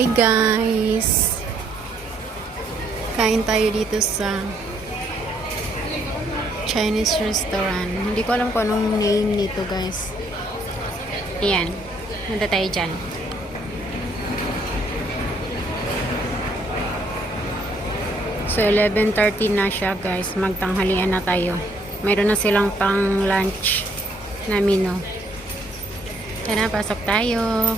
Hi guys! Kain tayo dito sa Chinese restaurant. Hindi ko alam kung anong name nito guys. Ayan. Punta tayo dyan. So 11:30 na siya guys. Magtanghalian na tayo. Mayroon na silang pang lunch na menu. Tara, pasok tayo.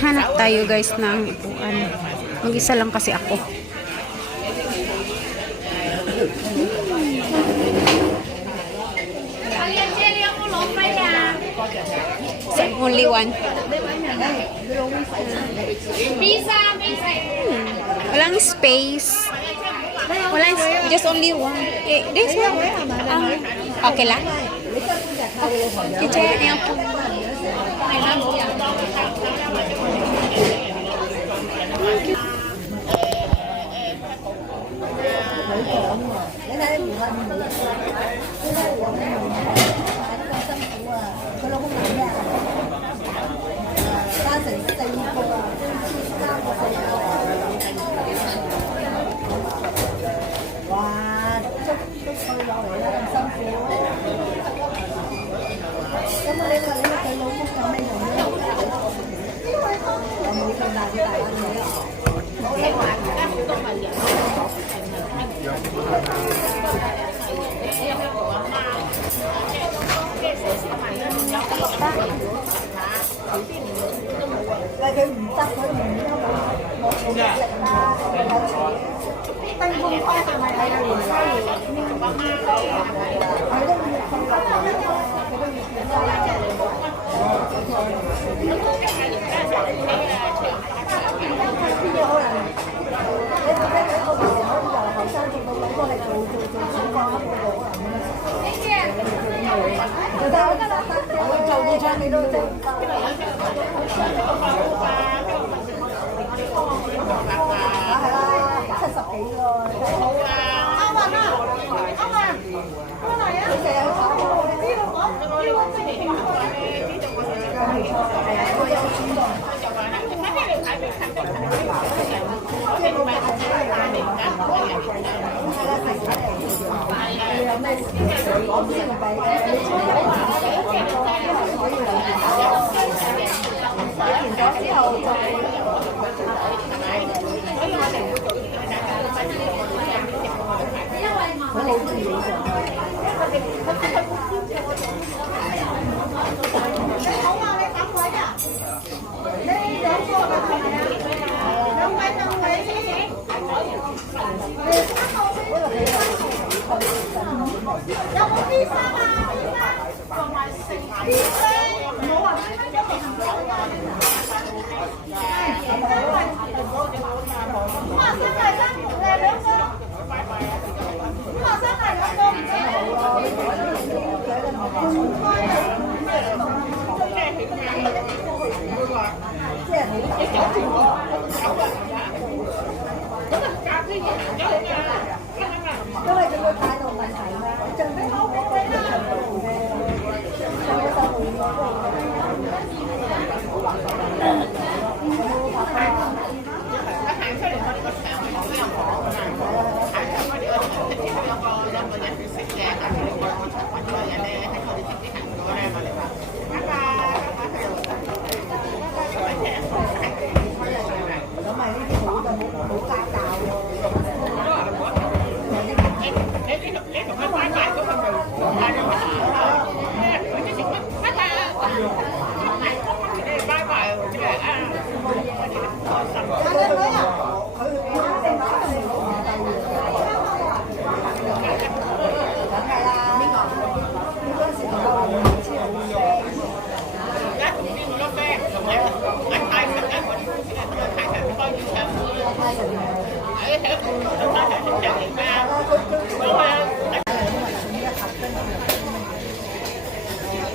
Hanap tayo guys ng upuan. Mag-isa lang kasi ako. Only one. Walang space. Walang, just only one. This one. Okay lang. Kaya niya po.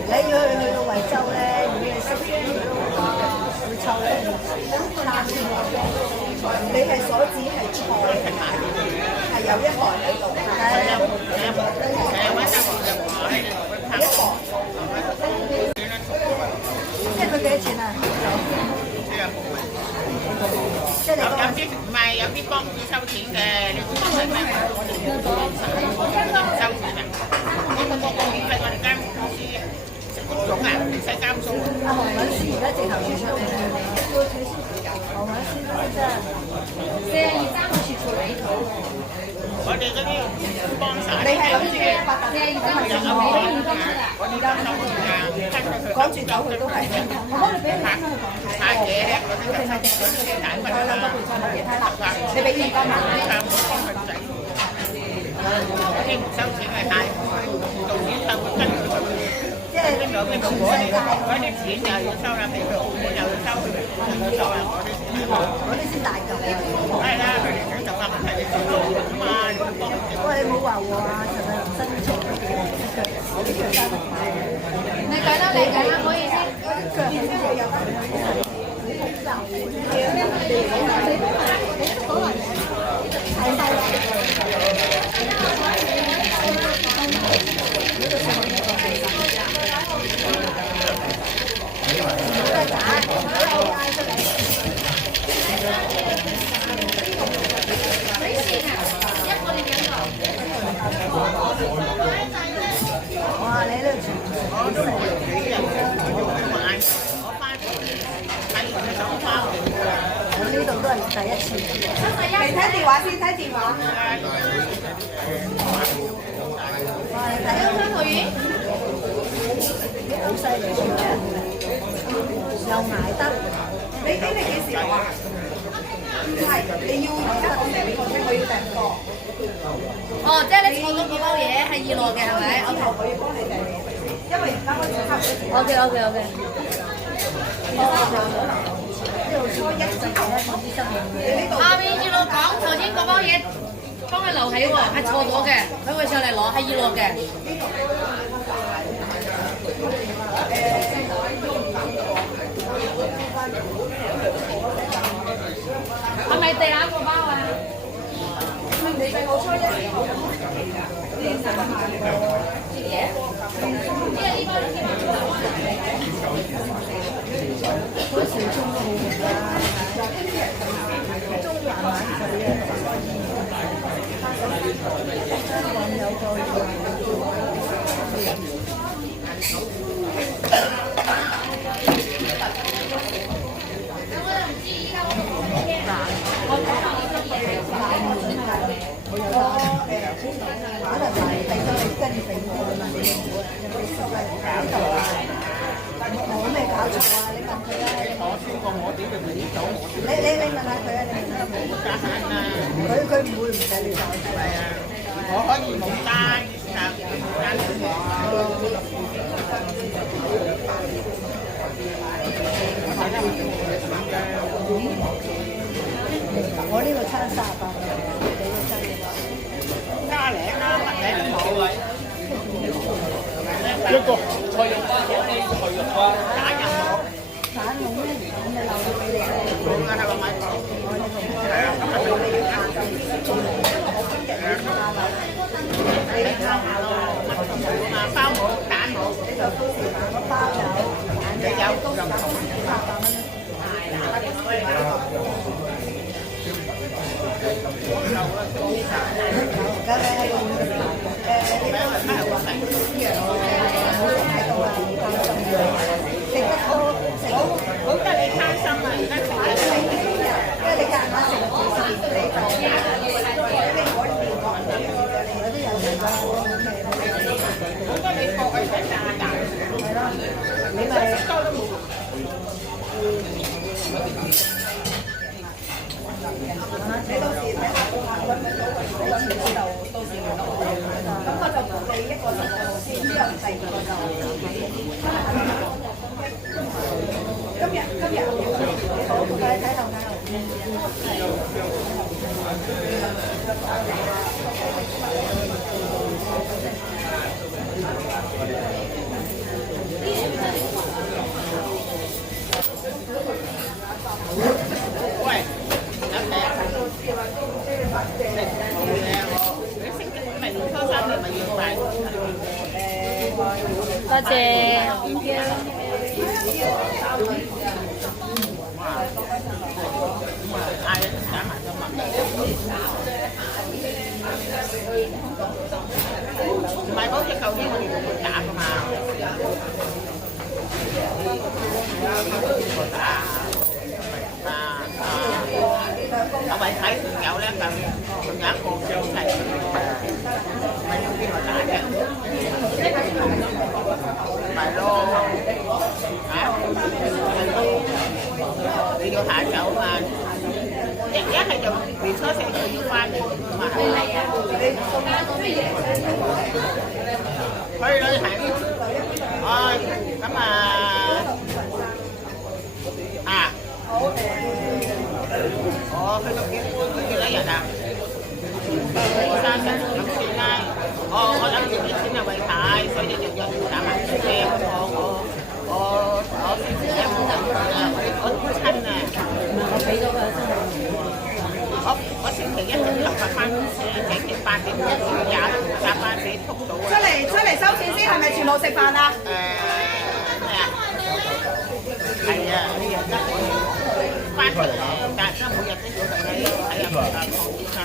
你要去到惠州咧，如果你識會抽三千蚊。你係所指係菜，係有一袋喺度，一袋。即係佢幾多錢啊？即係你講有啲唔係有啲幫要收錢嘅，你知唔知咩？我哋唔收錢嘅，呢個個免費我哋間公司食工種啊，唔使交數。阿黃韻詩而家直頭要出嚟，黃韻詩都真係42個雪櫃。我哋嗰啲幫手，你係諗住800我而家收錢㗎，講住走佢都係。我幫你俾你先去講。太嘢咧，嗰啲就收錢，大份啦。你俾現金嘛？嗰啲唔收錢係大份，做演唱會跟佢去。即係邊度嗰啲錢又要收啦，譬如澳門又要收，又要收啊嗰啲先大嚿。係啦，佢哋就話問題你做路㗎嘛，你幫佢。喂，你冇話喎啊，陳麗蓉新出嗰啲腳，我啲腳生得快。你計啦，你計啦，唔好意思。我啲腳唔知有乜哇！你呢度全部我都冇嚟幾日，我買，我翻睇完嘅手包。我呢度都係第一次。你睇電話先，睇電話。哇！你睇香港魚，好犀利嘅，又捱得。你幾時攞啊？唔係，你要而家我訂我要訂貨。哦，即係你錯咗嗰包嘢係2落嘅係咪？我要幫你訂，因為而家開始測咗。OK。呢度初一之後咧，我啲新嘢。你呢度下面2落講頭先嗰包嘢，幫佢留起喎，係錯咗嘅，等佢上嚟攞係2落嘅。係咪第2個包啊？你計我初一。嗰時中都好紅啦，中環玩佢嘅，香港有個可能係第咗你跟住冇咩搞錯啊！你問佢啦，我穿過我點嘅唔走，你問下佢啊！你問下佢。加慳啦。佢唔會唔使你走。係啊，我可以冇單，單小我呢個餐38，你個餐加零啦，乜嘢都冇。一個菜肉花，菜肉花，打人我。蛋蓉咧，咁你留咗俾你咧。冇㗎，係咪買到？係啊，咁咪俾你啦。你睇下咯，乜都冇啊嘛，包冇，蛋冇。你就到時買個包有，你有都有800蚊。梗係喺度誒，你都係咩話題？冇睇到啊！食得多，食得好得你貪心啊！而家食得少，因為你夾硬食個時你就你可以有啲人食得好味。好得你學去睇炸彈，係咯，你咪多都冇。你到時睇下揾唔揾到個錢之後，到時聯絡我。咁我就同你一個16號先，之後第2喂，有睇啊？你星期五嚟初三你咪要買？多謝。嗌人打埋咗麥。唔係嗰隻舊年我哋會打㗎嘛？我咪睇仲有咧，仲有一個好細嘅，唔係用邊個打嘅？咪咯，你要下晝嘛？一係就年初四就要翻嚟嘛。去旅行，咁去到幾多日啊？3日咁算啦。我諗住啲錢係為太，所以就約你打埋車。我先知有冇人我親啊！我俾咗佢我星期一就頭髮翻公司，8點搭巴士撲到啊！出嚟收錢先，係咪全部食飯啊？咩啊？係啊，呢日得翻出嚟，但係每日都要睇下唐醫生。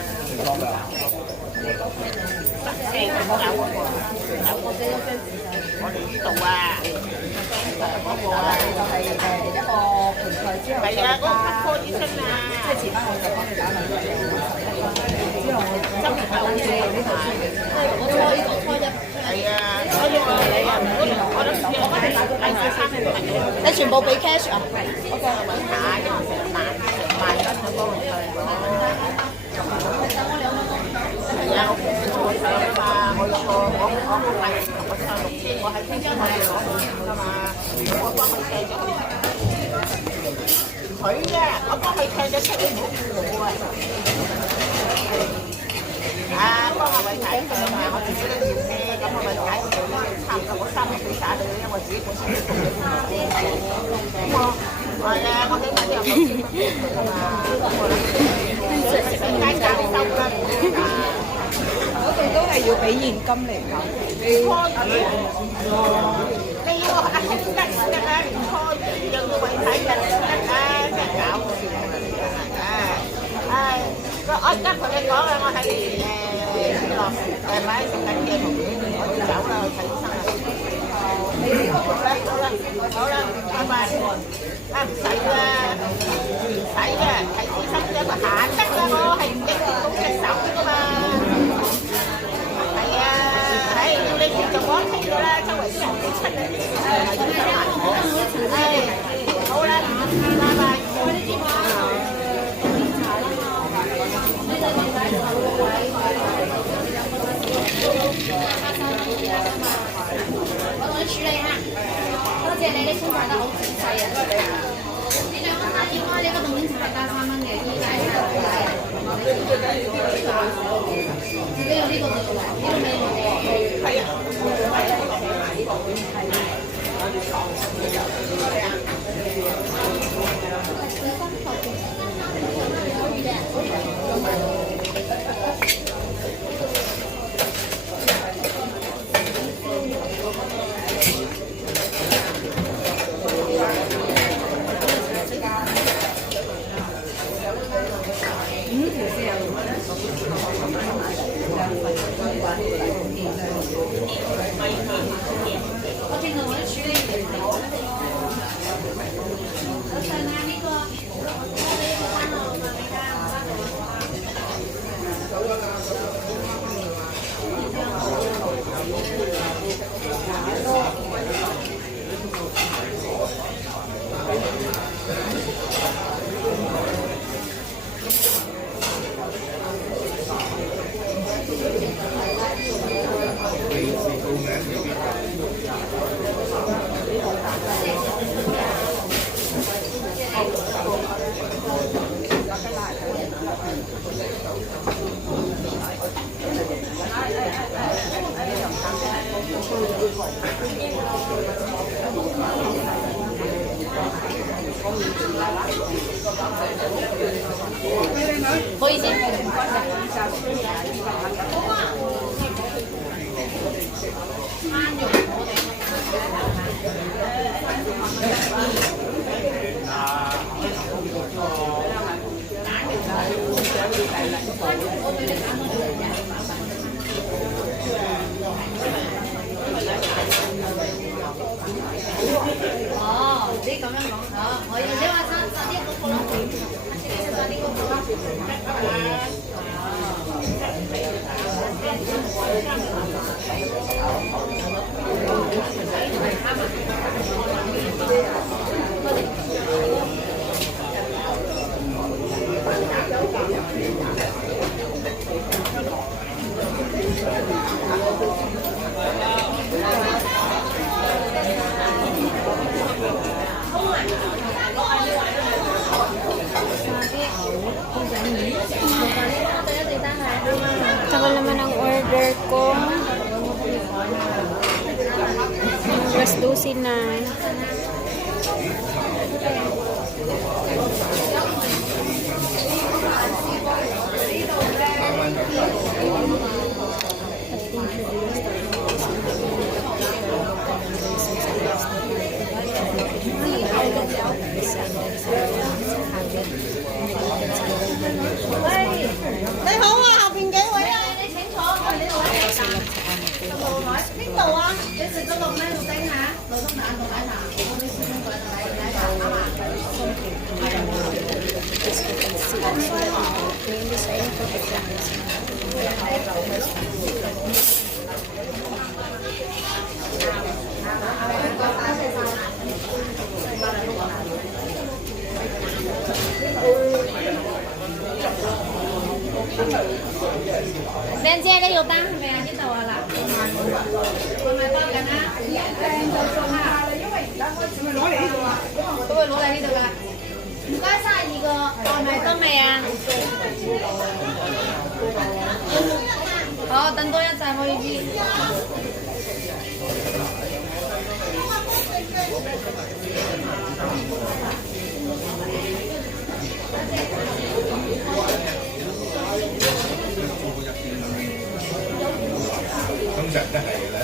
14點有我哋呢度啊，嗰個啊，就係一個盆菜之後，係啊，嗰個骨科醫生啊，即係遲翻我就幫你打埋咗之後我針頭嘅呢度先，我初一，係啊，所以我諗住我嗰陣禮拜三係你全部俾 cash 啊？我個揾下，因為成萬蚊佢幫我退。係啊，我上啊嘛，我有個我買我上6000，我喺天津我哋攞㗎嘛，我幫佢計咗佢嘅，我幫佢計咗出嚟冇我啊，幫我咪睇佢嘛，我自己都要咩，咁我咪睇佢咧，差唔多我3個幾打你，因為我自己本身都做咗咁係啊，我起碼都有9千蚊㗎嘛，我諗住街價你收啦。嗰度都係要俾現金嚟㗎。你要阿兄得唔得啊？唔開又要為睇人得啊！真係搞笑啊！我而家同你講啊，我喺買食緊嘢同我要走啦，去睇醫生啦。好啦，拜拜。唔使啦，唔使嘅，睇醫生有個限得㗎，我係唔應付到隻手㗎嘛。係啊，要你接就我睇㗎啦，周圍啲人都出嚟，要走埋我。好啦，拜拜。我同你處理下，多謝你，你清洗得好仔細啊！呢兩蚊打電話，呢個凍檸茶係加3蚊嘅，依家係3蚊。呢個美國係啊。我正同佢處理完。我上下呢個，我俾個翻我問你㗎，唔好意思。哦，你咁樣講，哦，我要你話三啲嗰個咯，你三啲嗰個咯。Tagal naman ang order ko. Alas 12 na. Ni hảo啊，後邊幾位啊？你請坐，我哋呢度位。邊度啊？你食咗個咩路丁嚇？路東蛋同奶茶，我啲師兄過嚟奶茶啱嘛？靚姐，呢個單係咪啊？邊度啊嗱？我咪包緊啦，訂就送啦。因為而家開始咪攞嚟呢度啦，都會攞嚟呢度㗎。唔該晒2個，係咪得未啊？好，等多一陣，唔好意思。通常都係啦。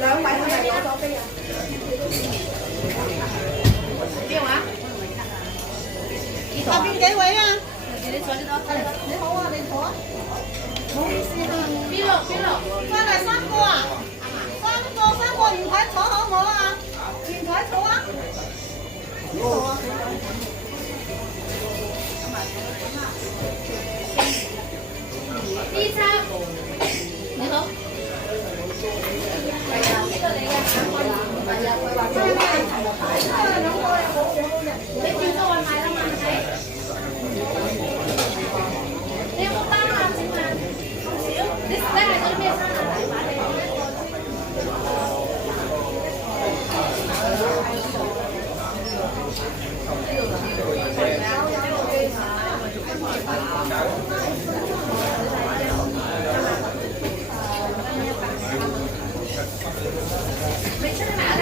兩位係咪攞咗飛啊？邊位啊？下邊幾位啊？你坐呢度，你好啊，你坐啊。唔好意思啊。邊度？翻嚟3個啊？3個連台坐好唔好啊？連台坐啊？坐啊。B 餐，你好。係啊，呢個你嘅。係啊，佢話真係你轉咗外賣啦嘛？係咪？你有冇單啊？請問？少？你係嗰啲咩餐啊？你出去買咧？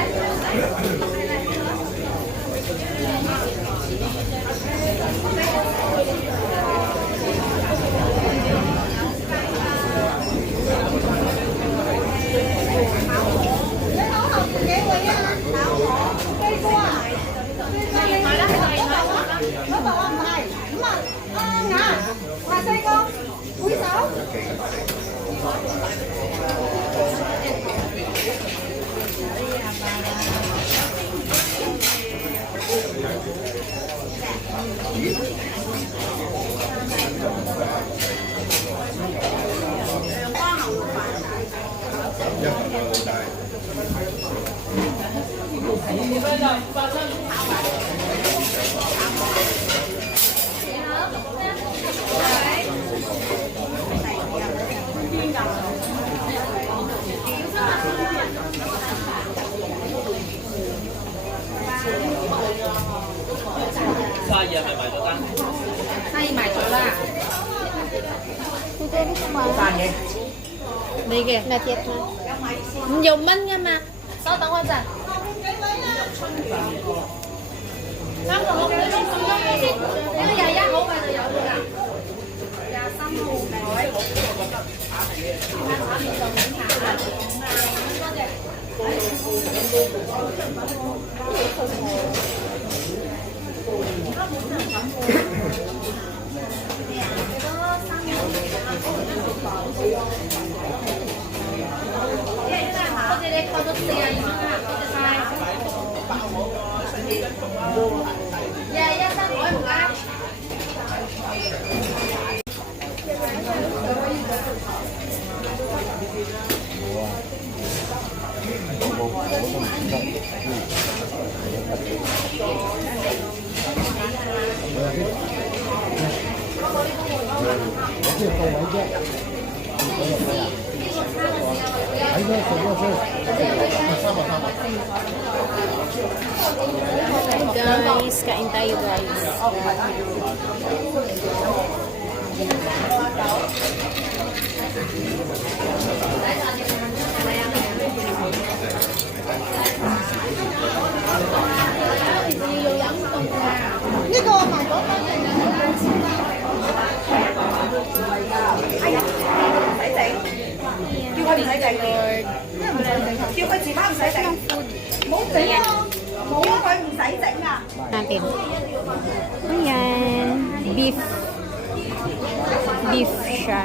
你嘅 Not yet, ma. 唔用蚊噶嘛，稍等我一陣。36你攞咁多嘢先，呢個21號咪就有㗎啦。23號唔改。多謝你扣咗42蚊啊，多謝晒。21三改唔該。Guys, kain tayo guys. Lord. 叫佢自翻唔使整，冇整啊！冇啊，佢唔使整啊！ Natin. Ayan. Beef. Beef siya.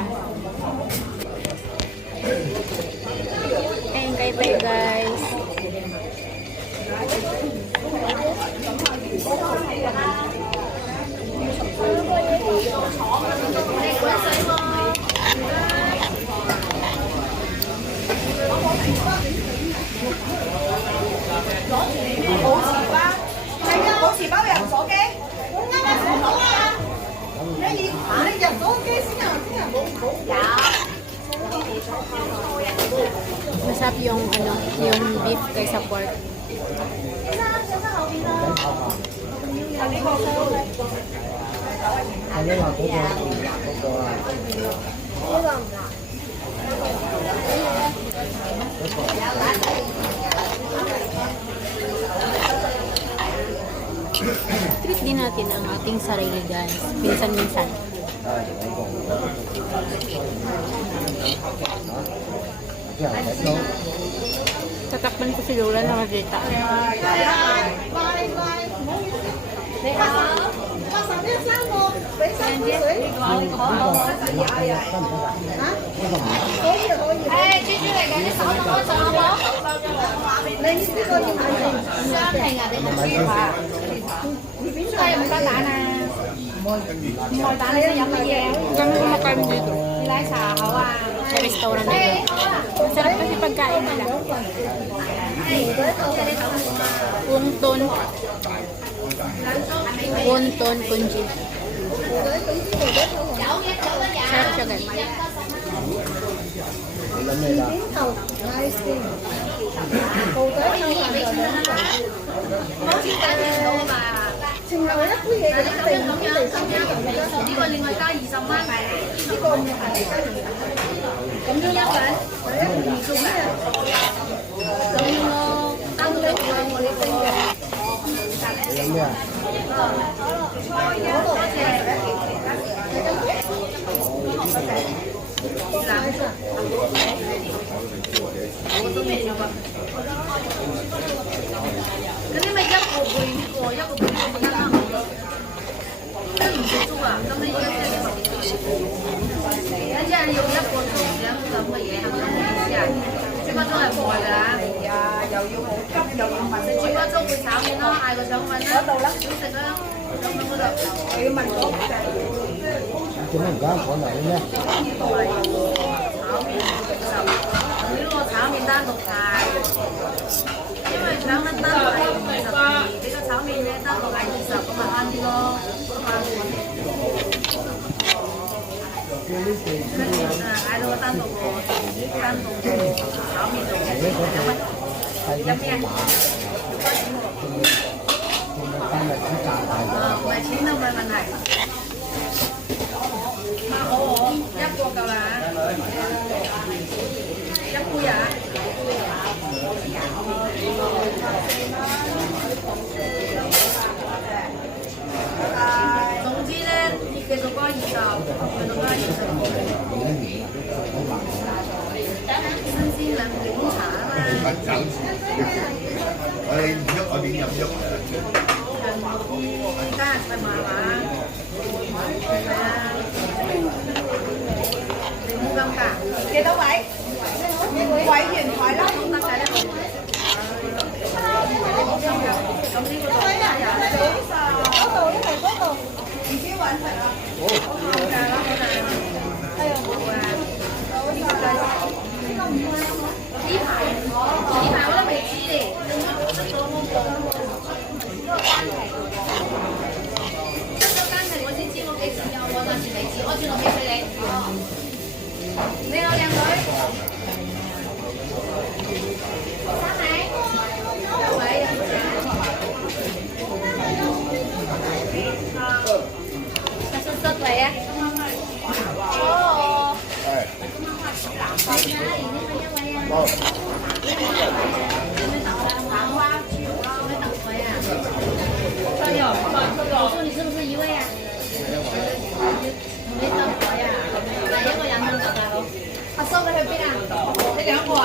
Kain kayo tayo guys.冇錢包入手機，啱啱上到啊！你入咗機先啊，先啊，冇有。Masarap yung ano, yung beef kaysa pork. Treat din natin ang ating sarili guys. Minsan-minsan. Tatakpan ko si Lola na makita. 你好，我上邊3個，俾3杯水。誒，豬豬嚟嘅，你稍等我一陣好冇？你呢個要買定雙皮啊，你個豬扒。係唔該蛋啊？唔該蛋，你想飲乜嘢？ Kami kumakain dito. 奶茶好啊。 Sa restaurant誒， dito. 好啊。 Masarap kasi pagkain nila. Wonton. Wonton kunji. Sarap siya guys. 好似計唔到啊嘛。淨係一杯嘢就咁樣，呢個另外加20蚊。呢個唔係咁樣一份。做咩啊？咁咯，單獨一個我哋蒸嘅。嗰啲咪一個配過，一個配過得啦。即係唔食粥啊！咁你而家即係你即係用一個粥兩咁嘅嘢，係咪咁嘅意思啊？豬骨粥係唔會㗎。係啊，又要好急，又要問食豬骨粥會炒麵咯，嗌個腸粉啦，度啦，小食啦，腸粉嗰度。又要問嗰個嘅。做咩唔揀火牛咩？炒麵50，呢個炒麵單獨賣，因為腸粉單獨係22，呢個炒麵咧單獨係20，咁咪慳啲咯。跟住嗌到個單獨個炒麵度嘅2蚊，飲咩啊？唔係錢都唔係問題。好，一個夠啦。總之咧，繼續加20，繼續加20。新鮮兩檸茶啊嘛。我哋唔喐，我點飲喐啊？而家係麻麻，係啊，你冇咁㗎。幾多位？委員台啦。得㗎咧。咁呢個度嗰度一係嗰度，唔知揾係啊。呢排我都未知咧。得咗間係我先知我幾時有，我暫時未知，我轉落俾你。你好，靚女。三米。一位有請。出嚟啊！哦。哎呦，我說你是不是一位啊？同你爭火呀？嗱，一個人都得大佬。阿叔你去邊啊？你兩個啊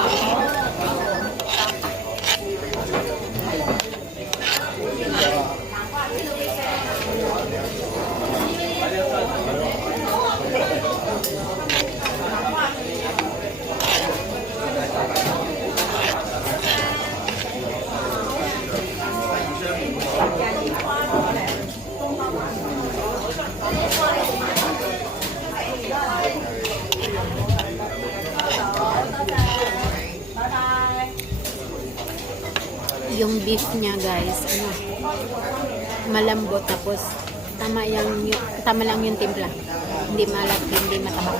？Yung beef niya guys, ano, malambot tapos tama lang yung timpla. Hindi malat, hindi matabak.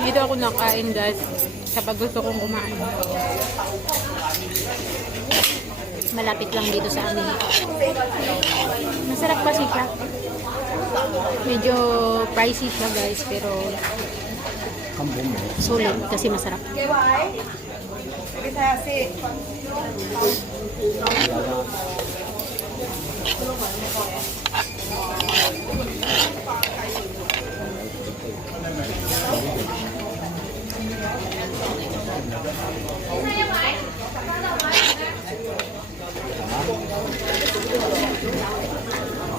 Dito ako nakain guys kapag gusto kong kumain. Malapit lang dito sa amin. Masarap kasi siya. Medyo pricey siya guys pero sulit kasi masarap. 幾位？你睇下先。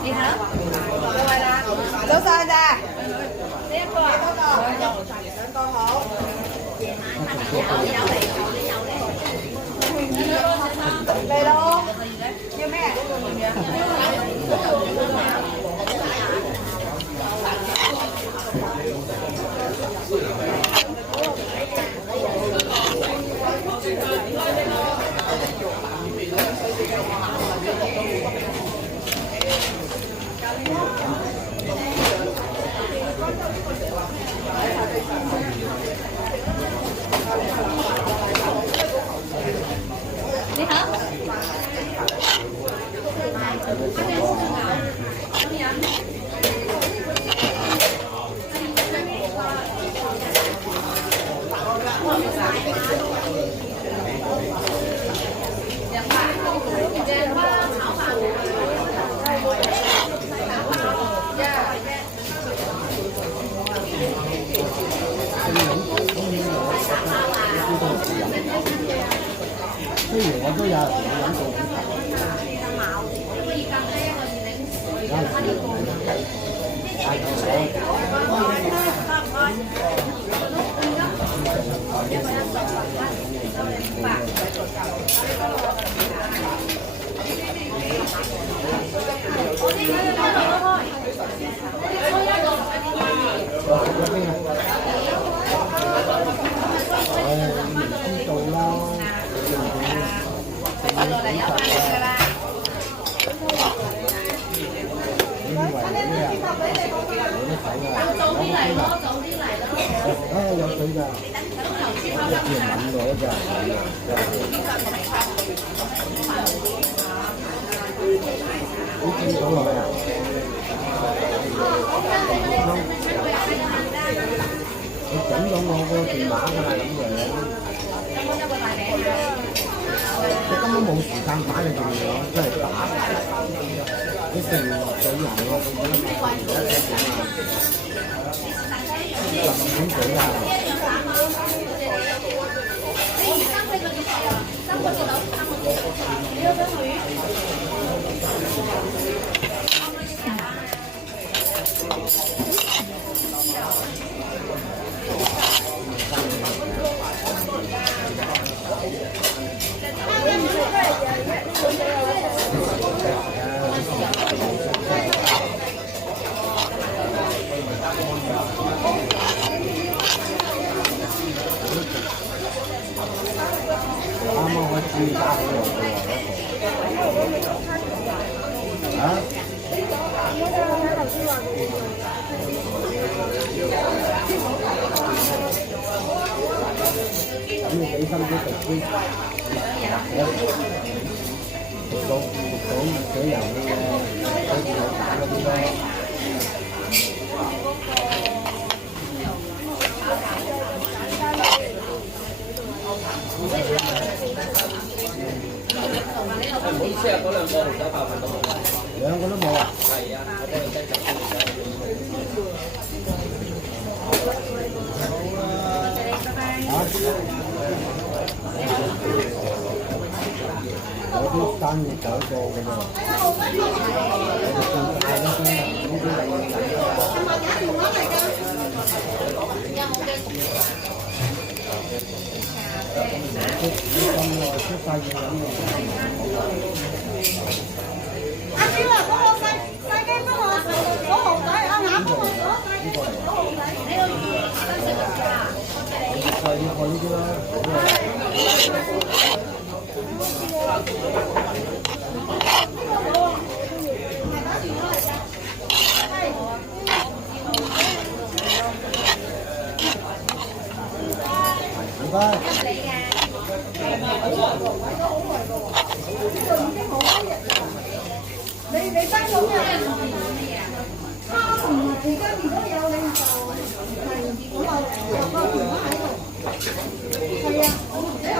你好，各位啦，早上咋？呢一個啊，嗰個兩個好。嚟咯，要咩？你好。雖然我都有時會飲到知道啦。你以為咩啊？早啲嚟咯，早啲嚟咯。有水㗎，要揾攞㗎。你見到落啊？你整咗我個電話㗎啦，咁樣。你根本冇時間打你電話，真係打。你成日水油喎，咁樣10點幾啊？啱啱我知加好耐喎，啊？咁你俾心機讀書，讀到寫油嘅嘢，睇住我打嗰啲咯。唔好意思啊，嗰兩個紅酒爆飯都冇。兩個都冇啊？係啊，我幫你擠集。我啲生意搞過㗎嘛，我哋做大嗰啲呢啲嚟咁耐出晒嘢咁喎。阿超啊，嗰個細雞幫我攞蠔仔，阿雅幫我攞蠔仔。係要呢啲啦。唔該。你翻到咩？他同而家如果有你就係我有個電話喺度。係啊，你好。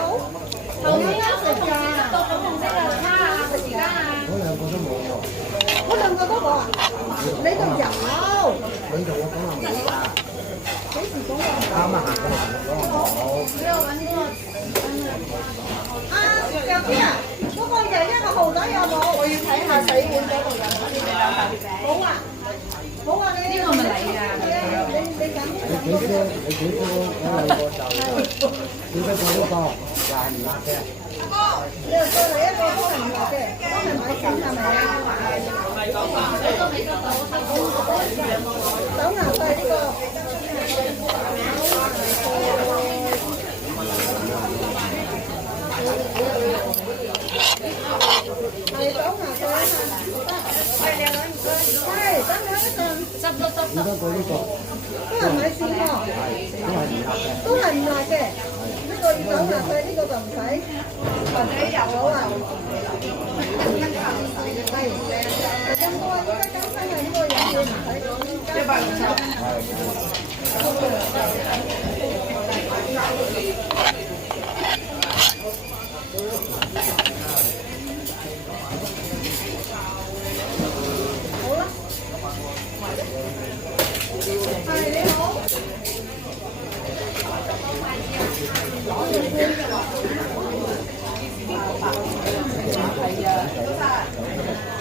頭先啱食㗎。到粉紅色嘅蝦啊，食時間啊。嗰兩個都冇喎。嗰兩個都冇啊？你度有。你同我講話冇㗎。幾時講話？啱啱行過嚟講話冇。啊，有邊啊？嗰個就一個蠔仔有冇？我要睇下洗碗嗰度有冇。好啊，好啊，你呢個咪嚟㗎？你咁。你幾多嗰兩個就幾多個都多，廿唔辣嘅。你又再嚟一個都係唔辣嘅，都係買新係咪啊？手牙細呢個。係手牙細啊！係等我一陣。幾多個呢個？都係米線喎，都係唔辣嘅。呢個要手牙細，呢個就唔使。或者油好啊。係。咁多依家更新係呢個嘢要唔使160。好啦。係你好。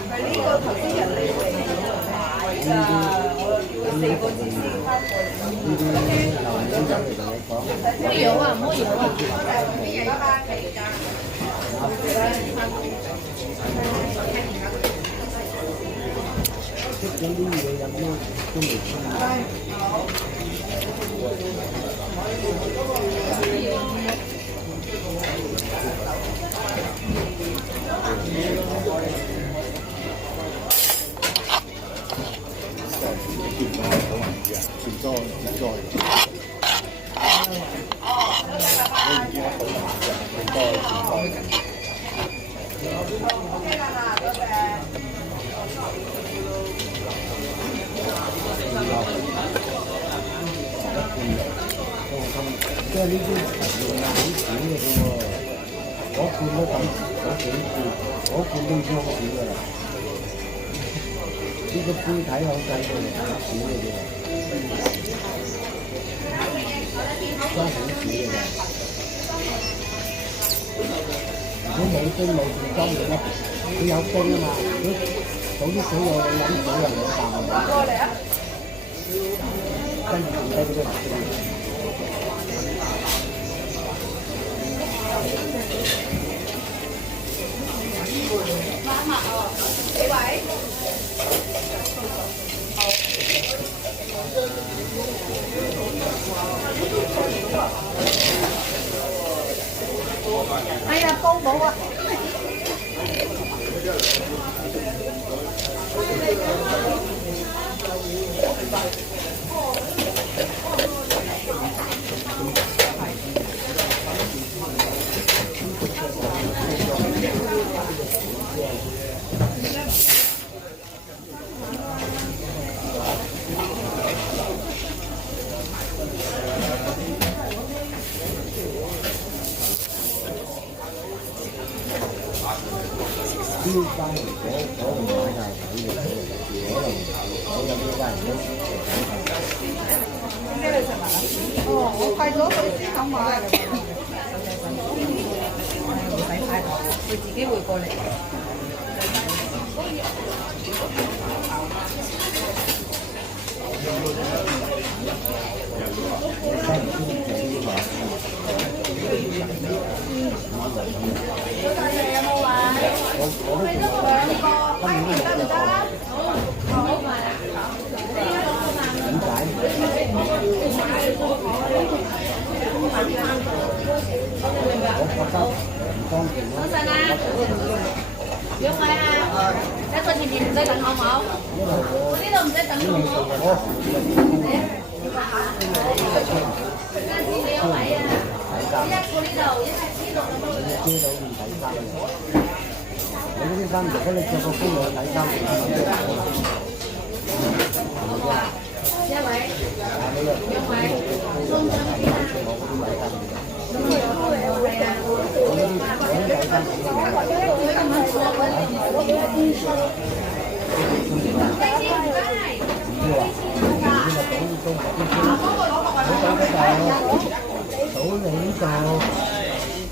係呢個頭先人哋嚟買㗎，我4個字先翻過嚟。冇油啊，冇油啊。食咗啲嘢有咩都未出。全災滅災。我唔知我做乜嘅，全災全災。即係呢啲用幾錢嘅啫喎，嗰罐都咁嗰幾罐，嗰罐都已經好少㗎啦。呢個杯體好細嘅，幾錢嘅啫，裝好少嘅啫。如果冇冰冇罐裝嘅咧，佢有冰啊嘛，佢倒啲水落去飲水又兩啖啊，跟住剩低嗰啲白冰。哎呀，煲冇啊！標翻嚟嗰個買就係抵嘅，可能有啲家人都哦，我派咗佢先肯買。唔使派，佢自己會過嚟。早晨啊，約位啊，一個前面唔使等好唔好？呢度唔使等好唔好？你有位啊？一個呢度，一係呢度咁樣。你遮到唔睇衫嘅，你嗰啲衫如果你着個風女睇衫，一位，約位，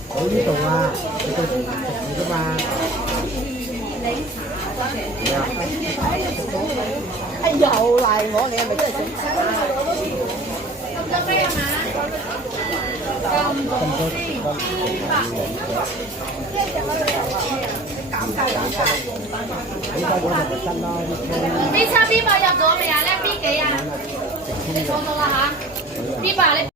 到呢度啊，你到時食住㗎嘛。哎，又賴我，你係咪真係想食啊？咁多飛係嘛？咁多先，呢餐邊個入咗未啊？叻 B 幾啊？你坐到啦嚇？邊個啊？你